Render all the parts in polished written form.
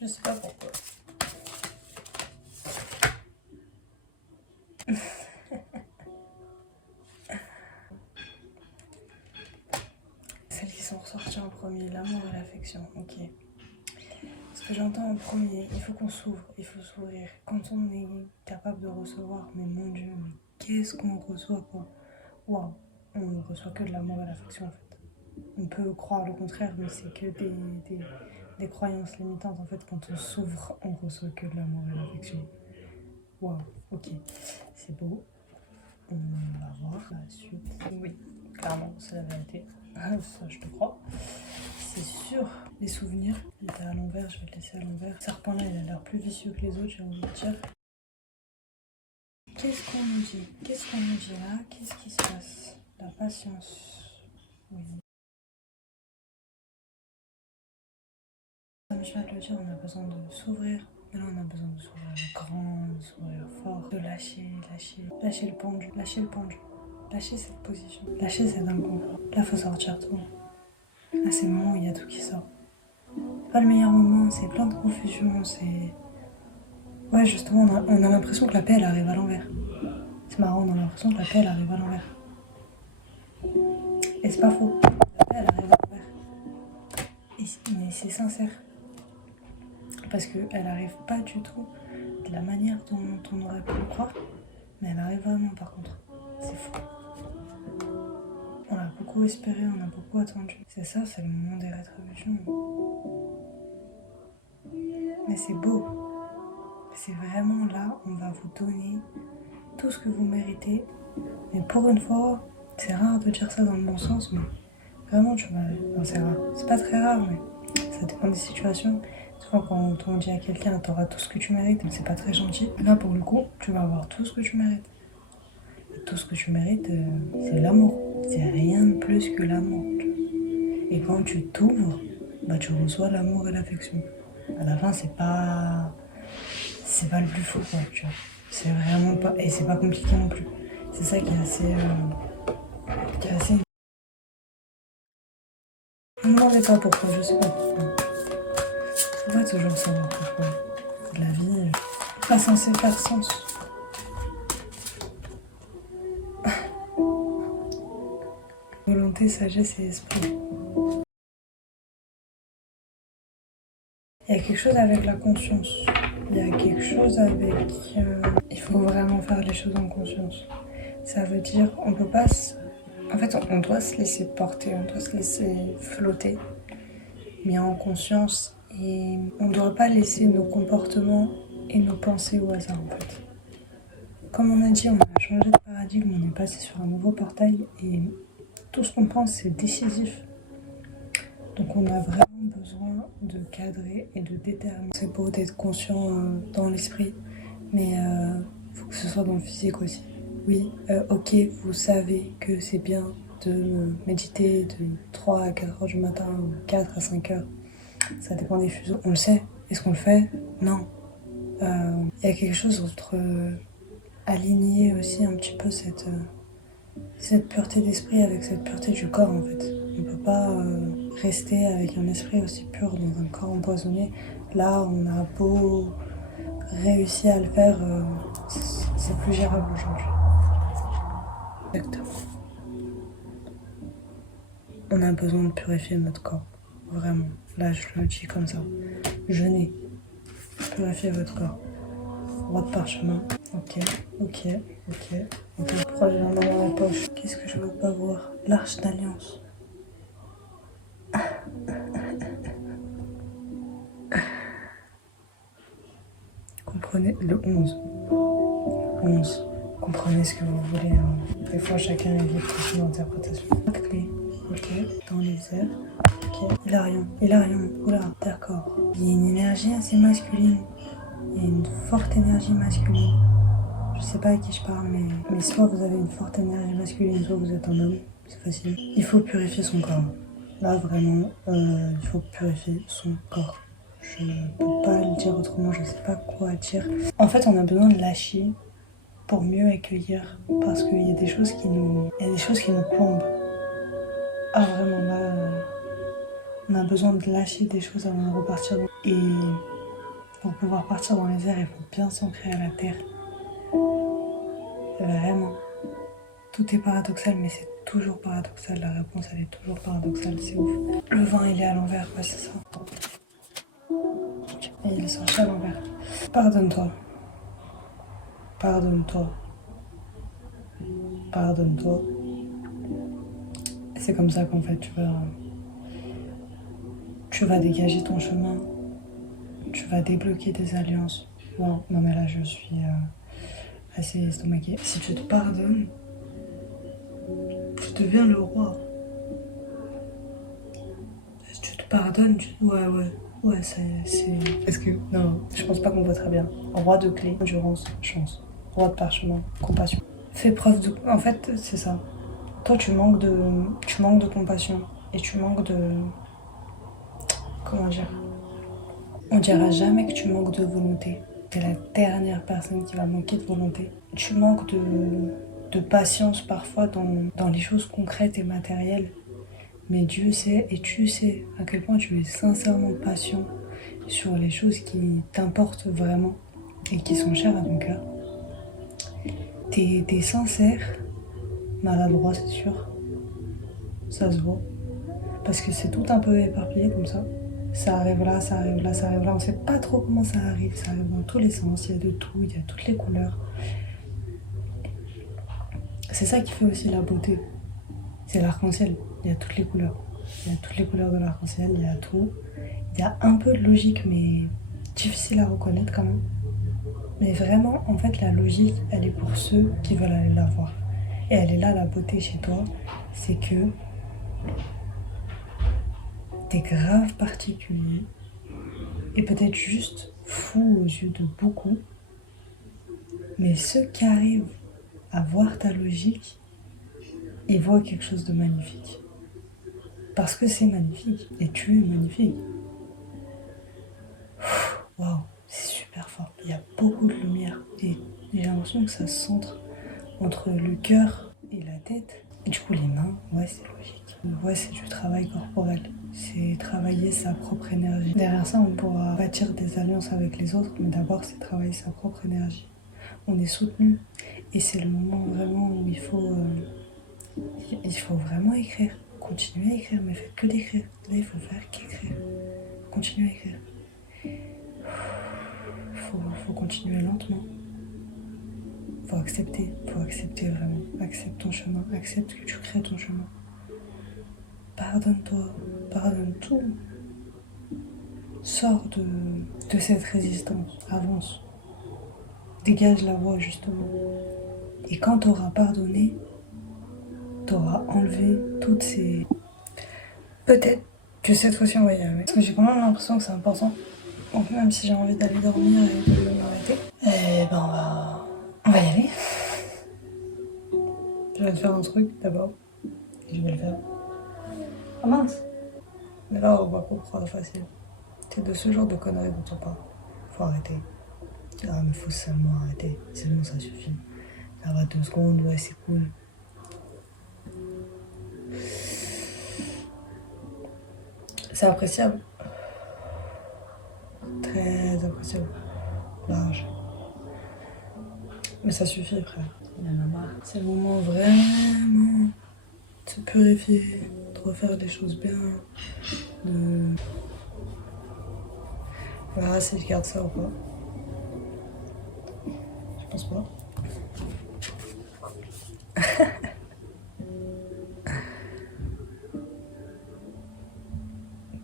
Je sais pas pourquoi. Celles qui sont ressorties en premier, l'amour et l'affection, ok. Ce que j'entends en premier, il faut qu'on s'ouvre, il faut s'ouvrir. Quand on est capable de recevoir, mais mon Dieu, mais qu'est-ce qu'on reçoit quoi? Waouh, on ne reçoit que de l'amour et l'affection en fait. On peut croire le contraire, mais c'est que des croyances limitantes en fait. Quand on s'ouvre, on reçoit que de l'amour et l'affection. Waouh, ok, c'est beau. On va voir la suite. Oui, clairement, c'est la vérité. Ça, je te crois. C'est sûr. Les souvenirs, il était à l'envers, je vais le laisser à l'envers. Ce serpent-là, il a l'air plus vicieux que les autres, j'ai envie de dire. Qu'est-ce qu'on nous dit? Qu'est-ce qu'on nous dit là? Qu'est-ce qui se passe? La patience. Oui. Comme je viens de le dire, on a besoin de s'ouvrir. Mais là, on a besoin de s'ouvrir grand, de s'ouvrir fort, de lâcher le pendu, lâcher le pendu. Lâcher cette position, lâcher cet inconfort. Là, faut sortir tout. Là, c'est le moment où il y a tout qui sort. C'est pas le meilleur moment, c'est plein de confusion, c'est... Ouais, justement, on a l'impression que la paix, elle arrive à l'envers. C'est marrant, on a l'impression que la paix, elle arrive à l'envers. Et c'est pas faux. La paix, elle arrive à l'envers. Mais c'est sincère. Parce qu'elle arrive pas du tout de la manière dont on aurait pu le croire. Mais elle arrive vraiment, par contre. C'est fou. On a beaucoup espéré, on a beaucoup attendu. C'est ça, c'est le moment des rétributions. Mais c'est beau. C'est vraiment là, on va vous donner tout ce que vous méritez. Mais pour une fois, c'est rare de dire ça dans le bon sens, mais vraiment, tu vas... Non, c'est rare. C'est pas très rare, mais ça dépend des situations. Souvent, quand on dit à quelqu'un, t'auras tout ce que tu mérites, mais c'est pas très gentil. Là, pour le coup, tu vas avoir tout ce que tu mérites. Et tout ce que tu mérites, c'est l'amour. C'est rien de plus que l'amour. Et quand tu t'ouvres, bah, tu reçois l'amour et l'affection. À la fin, c'est pas le plus fou, quoi, tu vois. C'est vraiment pas... Et c'est pas compliqué non plus. C'est ça qui est assez... Ne me demandez pas pourquoi, je sais pas pourquoi. On va toujours savoir pourquoi. La vie n'est pas censée faire sens. Volonté, sagesse et esprit. Il y a quelque chose avec la conscience. Il y a quelque chose avec... il faut vraiment faire les choses en conscience. Ça veut dire, on peut pas... En fait, on doit se laisser porter, on doit se laisser flotter, mais en conscience. Et on ne doit pas laisser nos comportements et nos pensées au hasard, en fait. Comme on a dit, on a changé de paradigme, on est passé sur un nouveau portail, et tout ce qu'on pense, c'est décisif. Donc on a vraiment besoin de cadrer et de déterminer. C'est beau d'être conscient dans l'esprit, mais faut que ce soit dans le physique aussi. Oui, ok, vous savez que c'est bien de méditer de 3 à 4 heures du matin ou 4 à 5 heures. Ça dépend des fuseaux. On le sait. Est-ce qu'on le fait? Non. Il y a quelque chose entre aligner aussi un petit peu cette pureté d'esprit avec cette pureté du corps en fait. On peut pas rester avec un esprit aussi pur dans un corps empoisonné. Là, on a beau réussir à le faire, c'est plus gérable aujourd'hui. Exactement. On a besoin de purifier notre corps. Vraiment. Là, je le dis comme ça. Jeûnez. Purifiez votre corps. Roi de parchemin. Ok. Proche de la main dans la poche. Qu'est-ce que je veux pas voir? L'Arche d'Alliance. Comprenez le 11. 11. Comprenez ce que vous voulez. Hein. Des fois, chacun est libre de son interprétation. La clé. Ok. Dans les airs. Ok. Hilarion. Oula, d'accord. Il y a une énergie assez masculine. Il y a une forte énergie masculine. Je sais pas à qui je parle, mais soit vous avez une forte énergie masculine, soit vous êtes un homme. C'est facile. Il faut purifier son corps. Là, vraiment, il faut purifier son corps. Je peux pas le dire autrement, je sais pas quoi dire. En fait, on a besoin de lâcher pour mieux accueillir. Parce qu'il y a des choses qui nous... Il y a des choses qui nous plombent. Ah, vraiment, là... on a besoin de lâcher des choses avant de repartir. Et Pour pouvoir partir dans les airs, il faut bien s'ancrer à la terre. Vraiment. Tout est paradoxal, mais c'est toujours paradoxal. La réponse, elle est toujours paradoxale. C'est ouf. Le vent, il est à l'envers. Ouais, c'est ça. Et il est sorti à l'envers. Pardonne-toi. Pardonne-toi. Pardonne-toi. C'est comme ça qu'en fait, tu vas dégager ton chemin. Tu vas débloquer des alliances. Bon, non, mais là, je suis assez estomaquée. Si tu te pardonnes, tu deviens le roi. Si tu te pardonnes, ouais, c'est... Est-ce que... Non, je pense pas qu'on voit très bien. Roi de clé, endurance, chance. Roi de parchemin, compassion. Fais preuve de... En fait, c'est ça. Toi, tu manques de compassion. Et tu manques de... Comment dire? On dira jamais que tu manques de volonté. T'es la dernière personne qui va manquer de volonté. Tu manques de patience parfois dans les choses concrètes et matérielles. Mais Dieu sait et tu sais à quel point tu es sincèrement patient sur les choses qui t'importent vraiment et qui sont chères à ton cœur. T'es sincère, maladroit c'est sûr, ça se voit. Parce que c'est tout un peu éparpillé comme ça. Ça arrive là, ça arrive là, ça arrive là. On sait pas trop comment ça arrive dans tous les sens, il y a de tout, il y a toutes les couleurs. C'est ça qui fait aussi la beauté. C'est l'arc-en-ciel, il y a toutes les couleurs. Il y a toutes les couleurs de l'arc-en-ciel, il y a tout. Il y a un peu de logique, mais difficile à reconnaître quand même. Mais vraiment, en fait, la logique, elle est pour ceux qui veulent aller la voir. Et elle est là, la beauté chez toi, c'est que t'es grave particulier et peut-être juste fou aux yeux de beaucoup. Mais ceux qui arrivent à voir ta logique, ils voient quelque chose de magnifique. Parce que c'est magnifique et tu es magnifique. Waouh, c'est super fort. Il y a beaucoup de lumière et j'ai l'impression que ça se centre entre le cœur et la tête. Et du coup, les mains, ouais, c'est logique. Ouais, c'est du travail corporel. C'est travailler sa propre énergie. Derrière ça, on pourra bâtir des alliances avec les autres, mais d'abord, c'est travailler sa propre énergie. On est soutenu et c'est le moment vraiment où il faut vraiment écrire. Continuez à écrire, mais faites que d'écrire. Là, il faut faire qu'écrire. Continuez à écrire. Faut continuer lentement. Faut accepter vraiment. Accepte ton chemin, accepte que tu crées ton chemin. Pardonne-toi, pardonne tout. Sors de cette résistance, avance. Dégage la voie justement. Et quand tu auras pardonné, tu auras enlevé toutes ces... Peut-être que cette fois-ci on va y arriver. Parce que j'ai quand même l'impression que c'est important. Donc même si j'ai envie d'aller dormir et de m'arrêter, on va y aller. Je vais te faire un truc d'abord. Et je vais le faire. Ah mince. Mais là on va pas prendre facile. C'est de ce genre de conneries dont on parle. Faut arrêter. Ah mais faut seulement arrêter. C'est bon, ça suffit. Ça va 2 secondes, ouais c'est cool. C'est appréciable. Très appréciable. Large. Mais ça suffit frère. Il y en a marre. C'est le moment vraiment de se purifier, de refaire des choses bien, de... On verra si je garde ça ou pas. Je pense pas.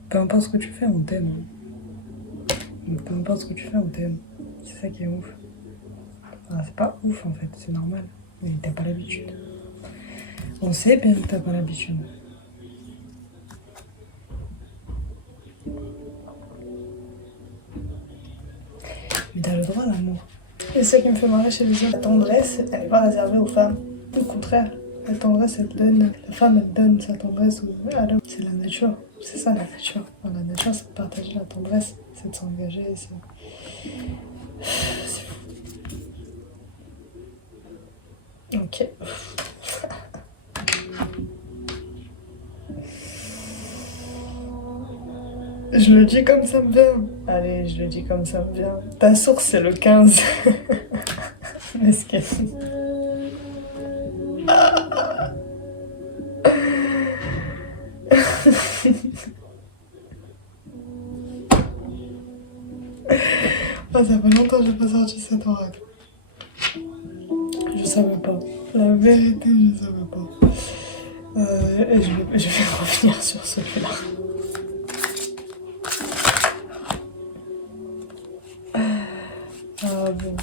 Peu importe ce que tu fais, on t'aime. Peu importe ce que tu fais, on t'aime. C'est ça qui est ouf. Ah, c'est pas ouf en fait, c'est normal. Mais t'as pas l'habitude. On sait bien que t'as pas l'habitude. Mais t'as le droit à l'amour. Et c'est ça qui me fait marrer chez les hommes. La tendresse, elle n'est pas réservée aux femmes. Au contraire, la tendresse, elle donne. La femme, elle donne sa tendresse à l'homme. C'est la nature. C'est ça la nature. Dans la nature, c'est de partager la tendresse, c'est de s'engager. C'est fou. Ok. Je Je le dis comme ça me vient. Allez, je le dis comme ça me vient. Ta source, c'est le 15. Est-ce que... Ah, ça fait longtemps que j'ai pas sorti cet oracle. Je savais pas. La vérité, je savais pas. Et je vais revenir sur celui-là. Ah bon,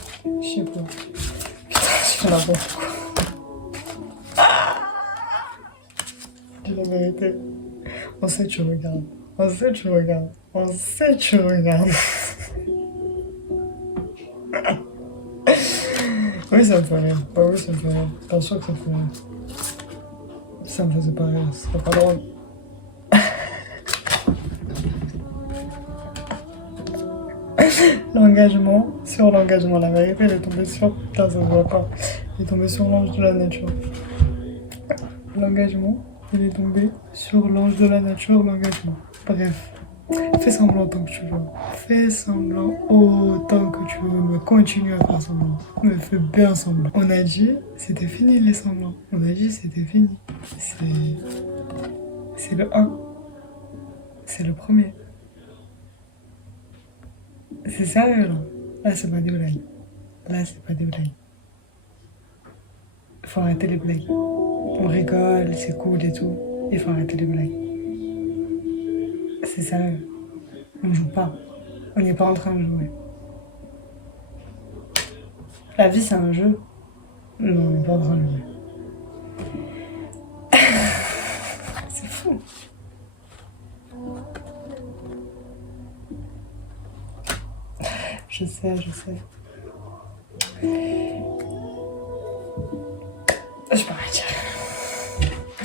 je sais pas. Putain, je fais n'importe quoi. Dis la vérité. On sait que tu regardes. On sait que tu regardes. On sait que tu regardes. Oui, ça me fait rire. Bah oui, ça me fait rire. Bien sûr que ça me fait rire. Ça me faisait pas rire. C'était pas drôle. L'engagement, sur l'engagement, la vérité, elle est tombée sur... Putain, ça se voit pas. Il est tombé sur l'ange de la nature. L'engagement, il est tombé sur l'ange de la nature, l'engagement. Bref, fais semblant tant que tu veux. Fais semblant autant que tu veux, mais continue à faire semblant. Mais fais bien semblant. On a dit, c'était fini les semblants. On a dit, c'était fini. C'est le 1. C'est le premier. C'est sérieux là. Là, c'est pas des blagues. Là, c'est pas des blagues. Faut arrêter les blagues. On rigole, c'est cool et tout. Il faut arrêter les blagues. C'est sérieux. On joue pas. On n'est pas en train de jouer. La vie, c'est un jeu. Non, on n'est pas en train de jouer. C'est fou. Je sais, je sais. Je peux rien dire.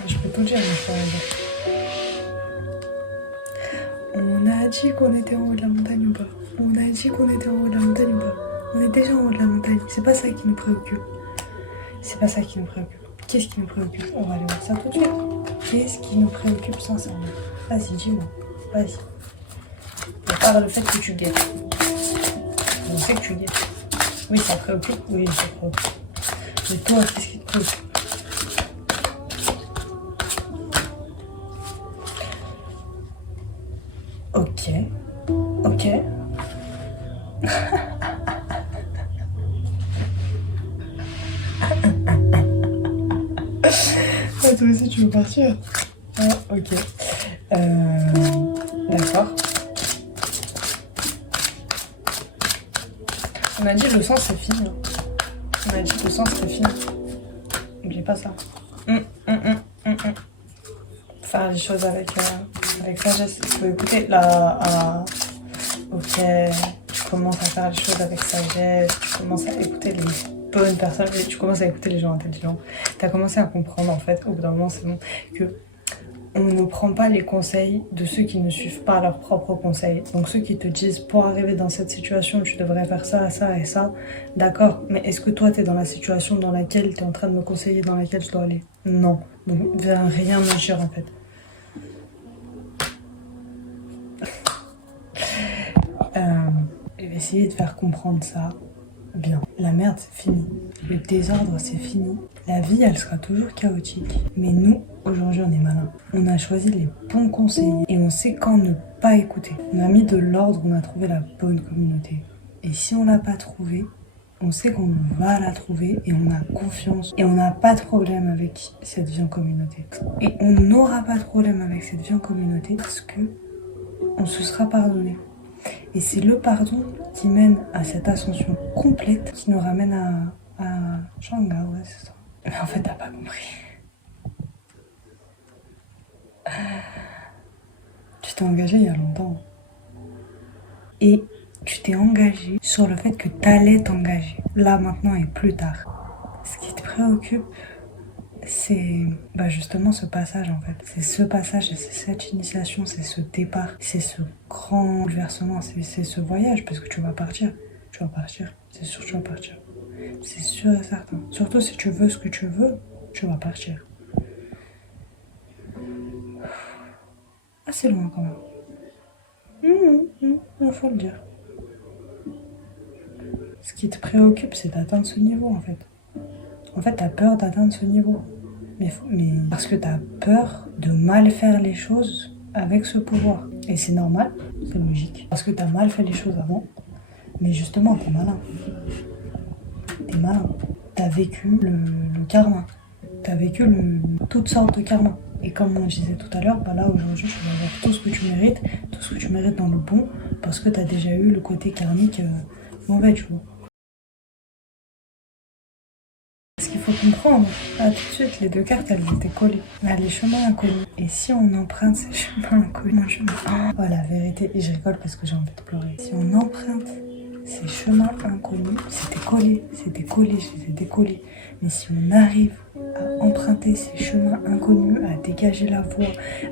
Je peux tout dire, mais je peux rien dire. On a dit qu'on était en haut de la montagne ou pas? On a dit qu'on était en haut de la montagne ou pas? On est déjà en haut de la montagne. C'est pas ça qui nous préoccupe. C'est pas ça qui nous préoccupe. Qu'est-ce qui nous préoccupe? On va aller voir ça tout de suite. Qu'est-ce qui nous préoccupe sincèrement? Vas-y, dis-moi. Vas-y. À part le fait que tu guettes. On sait que tu guettes. Oui, ça préoccupe. Oui, ça préoccupe. Mais toi, qu'est-ce qui te préoccupe? Ok. Ok. Ah, toi aussi, tu veux partir? Ah, ok. D'accord. On a dit le sang, c'est fini. On a dit le sang, c'est fini. N'oublie pas ça. Faire les choses avec sagesse. Il faut écouter la... ok, tu commences à faire les choses avec sagesse, tu commences à écouter les bonnes personnes, tu commences à écouter les gens intelligents. Tu as commencé à comprendre en fait, au bout d'un moment c'est bon, que on ne prend pas les conseils de ceux qui ne suivent pas leurs propres conseils. Donc ceux qui te disent pour arriver dans cette situation tu devrais faire ça, ça et ça, d'accord, mais est-ce que toi tu es dans la situation dans laquelle tu es en train de me conseiller, dans laquelle je dois aller? Non, donc viens rien me dire en fait. Je vais essayer de faire comprendre ça bien. La merde, c'est fini. Le désordre, c'est fini. La vie, elle sera toujours chaotique. Mais nous, aujourd'hui, on est malins. On a choisi les bons conseillers et on sait quand ne pas écouter. On a mis de l'ordre, on a trouvé la bonne communauté. Et si on l'a pas trouvée, on sait qu'on va la trouver et on a confiance. Et on n'a pas de problème avec cette vie en communauté. Et on n'aura pas de problème avec cette vie en communauté parce que on se sera pardonné. Et c'est le pardon qui mène à cette ascension complète qui nous ramène à Shanga, ouais, c'est ça. Mais en fait, t'as pas compris. Tu t'es engagé il y a longtemps. Et tu t'es engagé sur le fait que t'allais t'engager. Là, maintenant et plus tard. Ce qui te préoccupe, c'est justement ce passage en fait. C'est ce passage, c'est cette initiation, c'est ce départ, c'est ce grand bouleversement, c'est ce voyage parce que tu vas partir. Tu vas partir, c'est sûr que tu vas partir. C'est sûr et certain. Surtout si tu veux ce que tu veux, tu vas partir. Ah, c'est loin quand même. il faut le dire. Ce qui te préoccupe, c'est d'atteindre ce niveau, en fait. En fait, t'as peur d'atteindre ce niveau. Mais parce que t'as peur de mal faire les choses avec ce pouvoir. Et c'est normal, c'est logique. Parce que t'as mal fait les choses avant. Mais justement, t'es malin. T'es malin. T'as vécu le karma. T'as vécu toutes sortes de karma. Et comme on disait tout à l'heure, bah là aujourd'hui tu vas avoir tout ce que tu mérites, tout ce que tu mérites dans le bon, parce que t'as déjà eu le côté karmique mauvais, tu vois. Ce qu'il faut comprendre, là tout de suite, les deux cartes elles étaient collées. Là, les chemins inconnus. Et si on emprunte ces chemins inconnus, oh la vérité, et je rigole parce que j'ai envie de pleurer. Si on emprunte ces chemins inconnus, c'était collé, je les ai décollés. Mais si on arrive à emprunter ces chemins inconnus, à dégager la voie,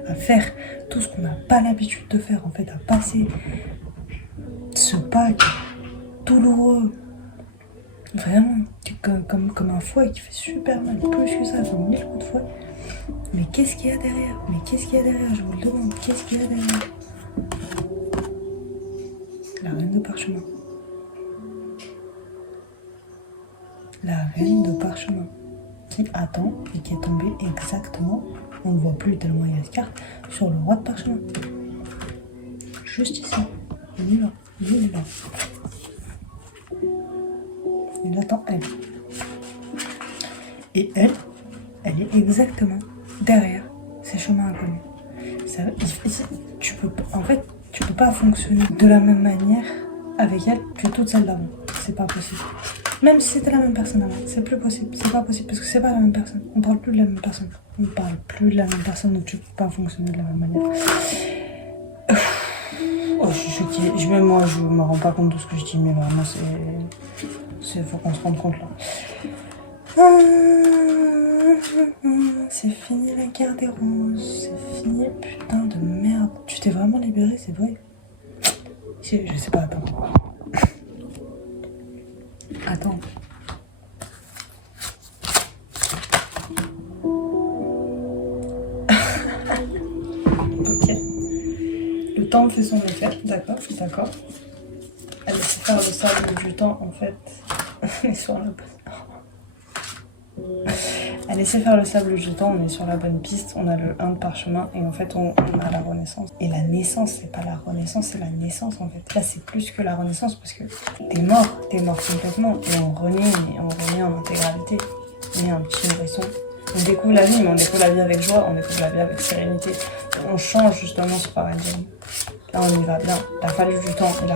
à faire tout ce qu'on n'a pas l'habitude de faire, en fait, à passer ce pas douloureux, vraiment, comme un fouet qui fait super mal, plus que ça, comme 1000 coups de fouet. Mais qu'est-ce qu'il y a derrière? Mais qu'est-ce qu'il y a derrière? Je vous le demande, qu'est-ce qu'il y a derrière? La reine de parchemin. La reine de parchemin qui attend et qui est tombée exactement, on ne le voit plus tellement il y a cette carte, sur le roi de parchemin. Juste ici. Il est là. Il est là. Il attend elle. Et elle est exactement derrière ces chemins inconnus. En fait, tu peux pas fonctionner de la même manière avec elle que toutes celles d'avant. C'est pas possible. Même si c'était la même personne avant, c'est plus possible. C'est pas possible parce que c'est pas la même personne. On parle plus de la même personne. On parle plus de la même personne, donc tu peux pas fonctionner de la même manière. Oh, même moi, je me rends pas compte de ce que je dis, mais vraiment, faut qu'on se rende compte là. C'est fini la guerre des roses. C'est fini, putain de merde. Tu t'es vraiment libéré, c'est vrai? Je sais pas, attends. Attends. Ok. Le temps fait son effet, d'accord. Elle laisse faire le sable du temps, en fait. On est sur la bonne... Elle laissait faire le sable du temps, on est sur la bonne piste, on a le 1 de parchemin et en fait on a la renaissance. Et la naissance, c'est pas la renaissance, c'est la naissance en fait. Là c'est plus que la renaissance parce que t'es mort complètement et on renaît en intégralité. On est un petit nourrisson. On découvre la vie, mais on découvre la vie avec joie, on découvre la vie avec sérénité. On change justement ce paradigme. Là on y va bien, il a fallu du temps pour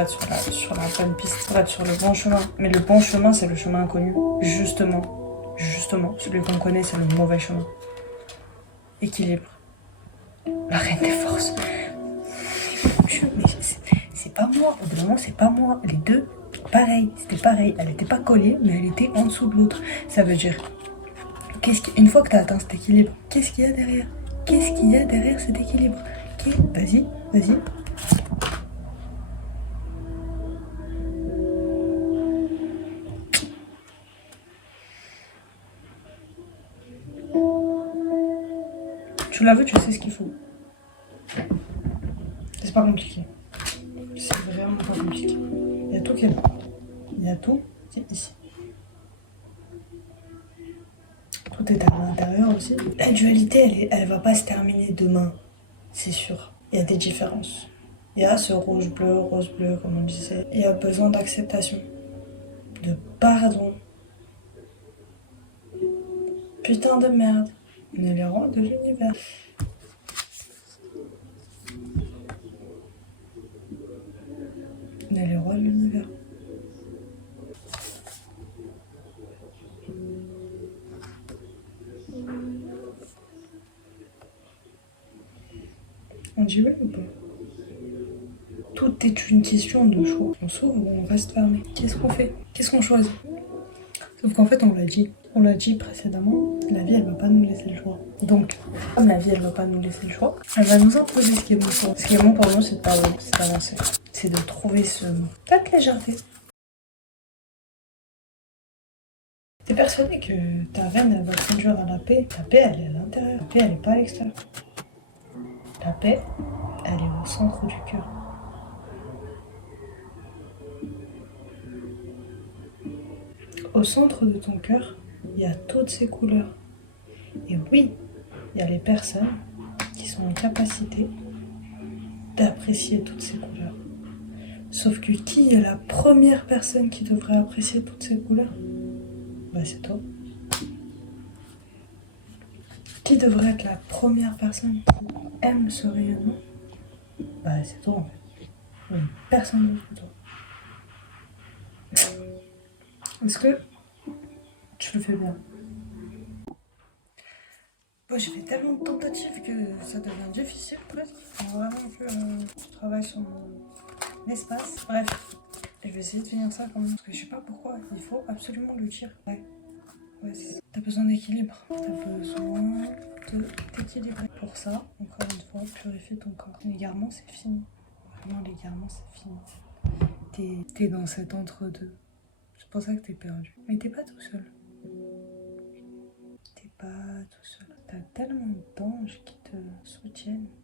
être sur la bonne piste, pour être sur le bon chemin. Mais le bon chemin c'est le chemin inconnu, justement, celui qu'on connaît c'est le mauvais chemin. Équilibre. La reine des forces. Mais c'est pas moi, au bout d'un moment c'est pas moi. Les deux, c'était pareil, elle était pas collée mais elle était en dessous de l'autre. Ça veut dire, une fois que t'as atteint cet équilibre, qu'est-ce qu'il y a derrière? Qu'est-ce qu'il y a derrière cet équilibre? Ok, vas-y. Tu l'as vu, tu sais ce qu'il faut. C'est pas compliqué. C'est vraiment pas compliqué. Il y a tout qui est là. Il y a tout qui est ici. Tout est à l'intérieur aussi. La dualité, elle va pas se terminer demain. C'est sûr. Il y a des différences. Il y a ce rouge-bleu, rose-bleu, comme on disait. Il y a besoin d'acceptation. De pardon. Putain de merde. On est les rois de l'univers. On est les rois de l'univers. On dit oui ou pas? Tout est une question de choix. On s'ouvre ou on reste fermé? Qu'est-ce qu'on fait? Qu'est-ce qu'on choisit? Sauf qu'en fait, on l'a dit précédemment, la vie, elle va pas nous laisser le choix. Donc, comme la vie, elle va pas nous laisser le choix, elle va nous imposer ce qui est bon pour nous. Ce qui est bon pour nous, c'est de pardonner, c'est d'avancer. C'est de trouver cette légèreté. T'es persuadé que ta reine, elle va te conduire à la paix? Ta paix, elle est à l'intérieur. La paix, elle est pas à l'extérieur. La paix, elle est au centre du cœur. Au centre de ton cœur, il y a toutes ces couleurs. Et oui, il y a les personnes qui sont en capacité d'apprécier toutes ces couleurs. Sauf que qui est la première personne qui devrait apprécier toutes ces couleurs? Bah c'est toi. Qui devrait être la première personne qui aime ce rayonnement? Bah c'est toi en fait. Oui, personne d'autre que toi. Est-ce que tu le fais bien? Bon, j'ai fait tellement de tentatives que ça devient difficile peut-être. Il faut vraiment que je travaille sur mon espace. Bref, je vais essayer de finir ça quand même. Parce que je sais pas pourquoi, il faut absolument le tir. Ouais, c'est ça. T'as besoin d'équilibre. T'as besoin de t'équilibrer. Pour ça, encore une fois, purifie ton corps. L'égarement, c'est fini. Vraiment, l'égarement, c'est fini. T'es dans cet entre-deux. C'est pour ça que t'es perdu. Mais t'es pas tout seul. T'es pas tout seul. T'as tellement d'anges qui